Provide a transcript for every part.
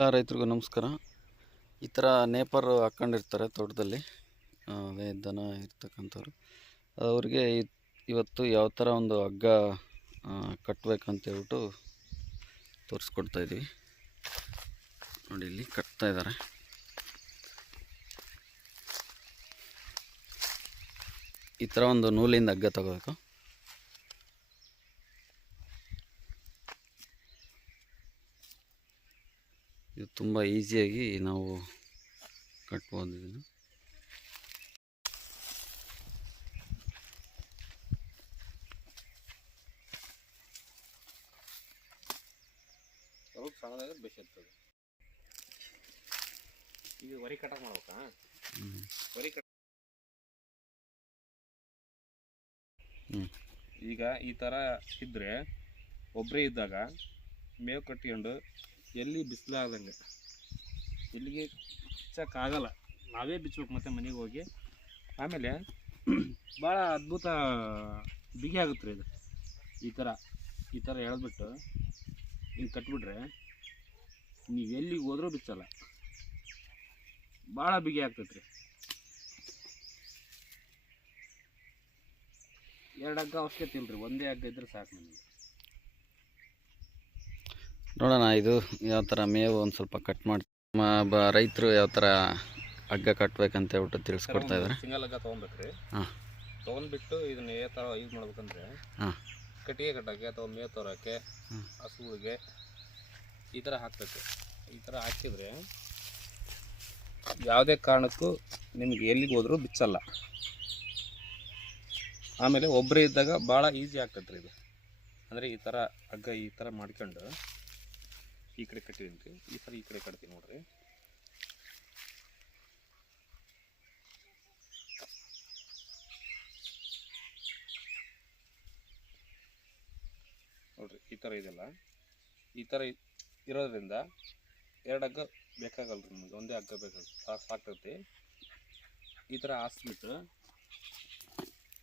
ಎಲ್ಲ ರೈತರಿಗೂ ನಮಸ್ಕಾರ. ಈ ಥರ ನೇಪರ್ ಹಾಕ್ಕೊಂಡಿರ್ತಾರೆ ತೋಟದಲ್ಲಿ. ಅದೇ ದನ ಇರ್ತಕ್ಕಂಥವ್ರು. ಅವ್ರಿಗೆ ಇವತ್ತು ಯಾವ ಥರ ಒಂದು ಹಗ್ಗ ಕಟ್ಟಬೇಕಂತೇಳ್ಬಿಟ್ಟು ತೋರಿಸ್ಕೊಡ್ತಾ ಇದ್ದೀವಿ. ನೋಡಿ, ಇಲ್ಲಿ ಕಟ್ತಾ ಇದ್ದಾರೆ. ಈ ಥರ ಒಂದು ನೂಲಿಂದ ಹಗ್ಗ ತಗೋಬೇಕು. ಇದು ತುಂಬ ಈಸಿಯಾಗಿ ನಾವು ಕಟ್ಬೋದು ಇದನ್ನು. ಸ್ವಲ್ಪ ಸಣ್ಣದಾದ್ರೆ ಬೇಸಿ ಇರ್ತದೆ. ಈಗ ವರಿ ಕಟಾಕ್ ಮಾಡ್ಬೇಕಾ. ವರಿ ಕಟ್ ಈಗ ಈ ಥರ ಇದ್ದರೆ ಒಬ್ಬರೇ ಇದ್ದಾಗ ಮೇವು ಕಟ್ಕೊಂಡು ಎಲ್ಲಿ ಬಿಸಿಲಾಗ್ದಂಗೆ ಇಲ್ಲಿಗೆ ಬಿಚ್ಚಕ್ಕಾಗಲ್ಲ ನಾವೇ ಬಿಚ್ಚಬೇಕು ಮತ್ತೆ ಮನೆಗೆ ಹೋಗಿ. ಆಮೇಲೆ ಭಾಳ ಅದ್ಭುತ ಬಿಗಿ ಆಗುತ್ತೆ ರೀ ಇದು. ಈ ಥರ ಈ ಥರ ಎಳೆದ್ಬಿಟ್ಟು ಹಿಂಗೆ ಕಟ್ಬಿಟ್ರೆ ನೀವು ಎಲ್ಲಿಗೆ ಹೋದರೂ ಬಿಚ್ಚಲ್ಲ. ಭಾಳ ಬಿಗಿ ಆಗ್ತೈತೆ ರೀ ಎರಡು ಹಗ್ಗ ಅವಶ್ಯಕತೆ ಇಲ್ಲ ರೀ ಒಂದೇ ಹಗ್ಗ ಇದ್ರೆ ಸಾಕು ನಮಗೆ. ನೋಡೋಣ ಇದು ಯಾವ ಥರ ಮೇವು ಒಂದು ಸ್ವಲ್ಪ ಕಟ್ ಮಾಡಿ ನಮ್ಮ ಬ ರೈತರು ಯಾವ ಥರ ಹಗ್ಗ ಕಟ್ಬೇಕಂತ ಹೇಳ್ಬಿಟ್ಟು ತಿಳಿಸ್ಕೊಡ್ತಾ ಇದ್ದಾರೆ ಸಿಂಗಲ್ ಹಗ್ಗ ತೊಗೊಬೇಕ್ರಿ. ಹಾಂ. ತೊಗೊಂಡ್ಬಿಟ್ಟು ಇದನ್ನ ಯಾವ ಥರ ಯೂಸ್ ಮಾಡ್ಬೇಕಂದ್ರೆ ಹಾಂ. ಕಟ್ಟಿಗೆ ಕಟ್ಟೋಕ್ಕೆ ಅಥವಾ ಮೇವು ತರೋಕ್ಕೆ ಹಸುವಿಗೆ ಹಸುಗಳಿಗೆ ಈ ಥರ ಹಾಕ್ಬೇಕು. ಈ ಥರ ಹಾಕಿದ್ರೆ ಯಾವುದೇ ಕಾರಣಕ್ಕೂ ನಿಮ್ಗೆ ಎಲ್ಲಿಗೆ ಹೋದರೂ ಬಿಚ್ಚಲ್ಲ. ಆಮೇಲೆ ಒಬ್ಬರೇ ಇದ್ದಾಗ ಭಾಳ ಈಸಿ ಆಗ್ತೈತೆ ರೀ ಇದು. ಅಂದರೆ ಈ ಥರ ಹಗ್ಗ ಈ ಥರ ಮಾಡ್ಕೊಂಡು ಈ ಕಡೆ ಕಟ್ಟಿದ್ದೀನಿ ರೀ ಈ ಥರ ಈ ಕಡೆ ಕಟ್ತೀನಿ ನೋಡ್ರಿ. ನೋಡ್ರಿ, ಈ ಥರ ಇದೆಲ್ಲ ಈ ಥರ ಇರೋದ್ರಿಂದ ಎರಡು ಹಗ್ಗ ಬೇಕಾಗಲ್ಲ ರೀ ನಿಮಗೆ. ಒಂದೇ ಹಗ್ಗ ಸಾಕು ಸಾಕ್ತೈತಿ ಈ ಥರ ಹಾಸ್ಬಿಟ್ಟು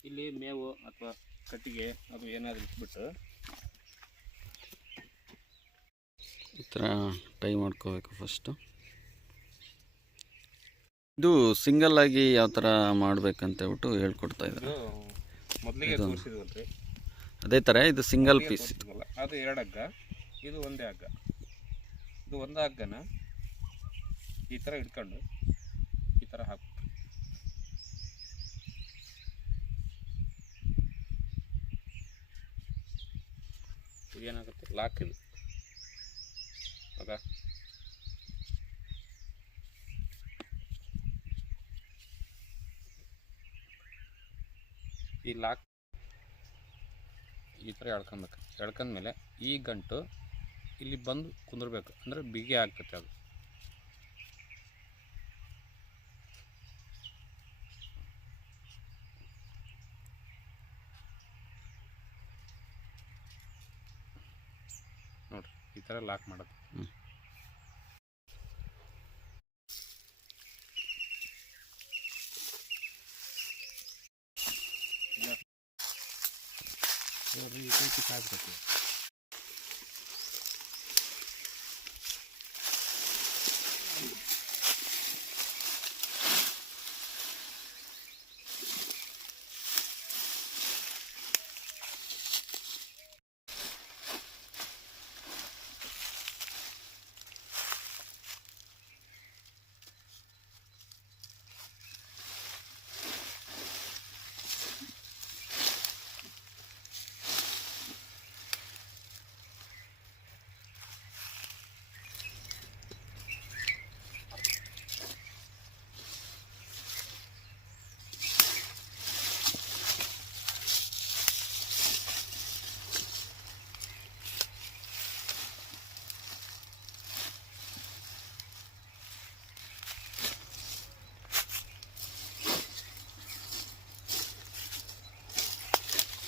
ಇಲ್ಲಿ ಮೇವು ಅಥವಾ ಕಟ್ಟಿಗೆ ಅದು ಏನಾದ್ರು ಇಟ್ಬಿಟ್ಟು ಈ ಥರ ಟೈ ಮಾಡ್ಕೋಬೇಕು ಫಸ್ಟು. ಇದು ಸಿಂಗಲ್ ಆಗಿ ಯಾವ ಥರ ಮಾಡ್ಬೇಕಂತ ಹೇಳ್ಬಿಟ್ಟು ಹೇಳ್ಕೊಡ್ತಾ ಇದ್ದಾರೆ. ಇದು ಮೊದಲಿಗೆ ತೋರಿಸಿದ್ವಲ್ರಿ ಅದೇ ಥರ ಇದು ಸಿಂಗಲ್ ಪೀಸ್ ಅದು ಎರಡು ಹಗ್ಗ ಇದು ಒಂದೇ ಹಗ್ಗ. ಇದು ಒಂದು ಹಗ್ಗನ ಈ ಥರ ಇಟ್ಕೊಂಡು ಈ ಥರ ಹಾಕಿ ಏನಾಗುತ್ತೆ? ಲಾಕ್ ಇದು. ಈ ಲಾಕ್ ಈ ಥರ ಎಳ್ಕೊಬೇಕು. ಎಳ್ಕೊಂಡ್ಮೇಲೆ ಈ ಗಂಟು ಇಲ್ಲಿ ಬಂದು ಕುಂದಿರ್ಬೇಕು. ಅಂದರೆ ಬಿಗಿ ಆಗ್ತೈತೆ ಅದು. ಥರ ಲಾಕ್ ಮಾಡೋದು ಹ್ಮ್. ನೋಡ್ರಿ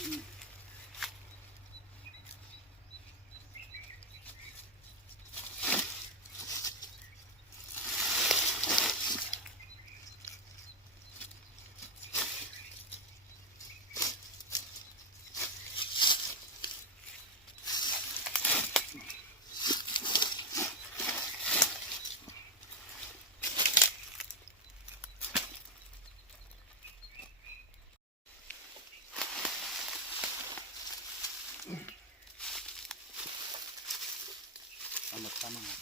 Mm-hmm. ปามมาณ